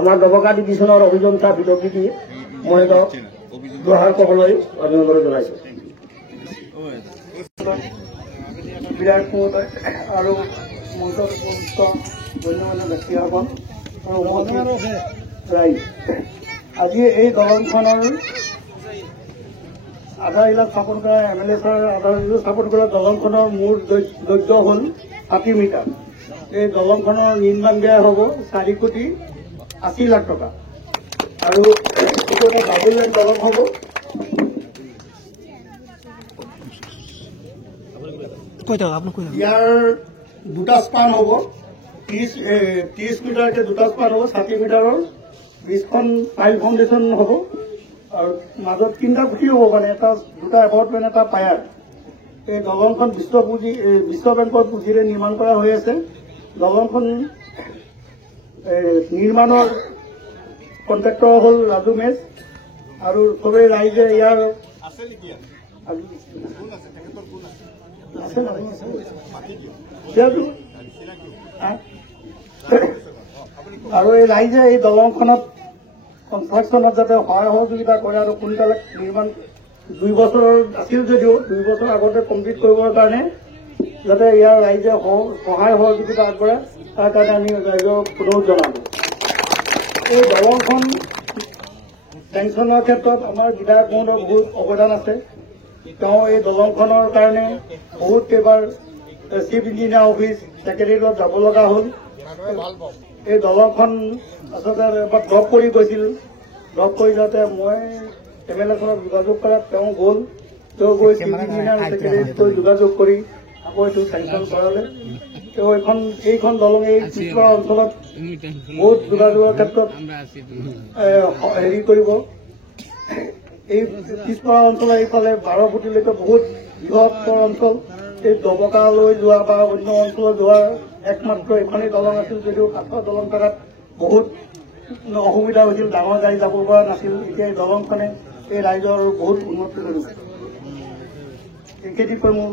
আমাৰ দবকা ডিভিজনৰ অভিযন্তা বিদগ্ধী মই ব্যৱহাৰ কৰিবলৈ অভিনন্দন জনাইছোঁ। বিৰাট মহোদয় আৰু মঞ্চত উপস্থিত গণ্যমান্য ব্যক্তিসকল আজি এই দলংখনৰ আধাৰশিলা স্থাপন কৰা MLA ছাৰ আধাৰশিলা স্থাপন কৰা দলংখনৰ মূল দৈৰ্ঘ্য হ'ল 60 মিটাৰ। এই দলংখনৰ নিৰ্মাণ ব্যয় হ'ব 4,80,00,000 টকা আৰু এইটো এটা ডাবল লেন দলং হ'ব। ইয়াৰ দুটা স্পান হ'ব, 30 মিটাৰকে দুটা স্পান হ'ব, 60 মিটাৰৰ 20খন পাইল ফাউণ্ডেশ্যন হ'ব আৰু মাজত 3টা খুঁটি হ'ব, মানে এটা দুটা এপাৰ্টমেণ্ট এটা পায়াৰ। এই দলংখন বিশ্ব বেংকৰ পুঁজিৰে নিৰ্মাণ কৰা হৈ আছে। দলংখন নিৰ্মাণৰ কণ্ট্ৰেক্টৰ হ'ল ৰাজু মেচ আৰু চবেই ৰাইজে ইয়াৰ আৰু এই ৰাইজে এই দলংখনত কনষ্ট্ৰাকশ্যনত যাতে সহায় সহযোগিতা কৰে আৰু সোনকালে নিৰ্মাণ 2 বছৰৰ আছিল যদিও 2 বছৰ আগতে কমপ্লিট কৰিবৰ কাৰণে যাতে ইয়াৰ ৰাইজে সহায় সহযোগিতা আগবঢ়ায়, তাৰ কাৰণে আমি ৰাইজক অনুৰোধ জনালোঁ। এই দলংখন চেংচনৰ ক্ষেত্ৰত আমাৰ বিধায়ক মহোদয়ৰ বহুত অৱদান আছে। তেওঁ এই দলংখনৰ কাৰণে বহুত কেইবাৰ চিফ ইঞ্জিনিয়াৰ অফিচ ছেক্ৰেটেৰিয়েটত যাব লগা হ'ল। এই দলংখন আচলতে এবাৰ ড্ৰপ কৰি গৈছিল। ড্ৰপ কৰি যাওঁতে মই MLA ছাৰক যোগাযোগ কৰাত তেওঁ গ'ল। তেওঁ গৈ চিফ ইঞ্জিনিয়াৰ ছেক্ৰেটেৰিয়েটত যোগাযোগ কৰি আকৌ এইটো চেংচন কৰালে। তেওঁ এইখন দলং এই পিছপৰা অঞ্চলত বহুত যোগাযোগৰ ক্ষেত্ৰত হেৰি কৰিব। এই পিছপৰা অঞ্চলৰ এইফালে 12 ফুটিলৈকে বহুত বৃহত্তৰ অঞ্চল। এই দবকালৈ যোৱা বা অন্য অঞ্চলত যোৱাৰ একমাত্ৰ এইখনেই দলং আছিল যদিও কাঠৰ দলং থকাত বহুত অসুবিধা হৈছিল, ডাঙৰ গাড়ী যাব পৰা নাছিল। এতিয়া এই দলংখনে এই ৰাইজৰ বহুত উন্নতি কৰিছে। এইখিনি কৈ মোৰ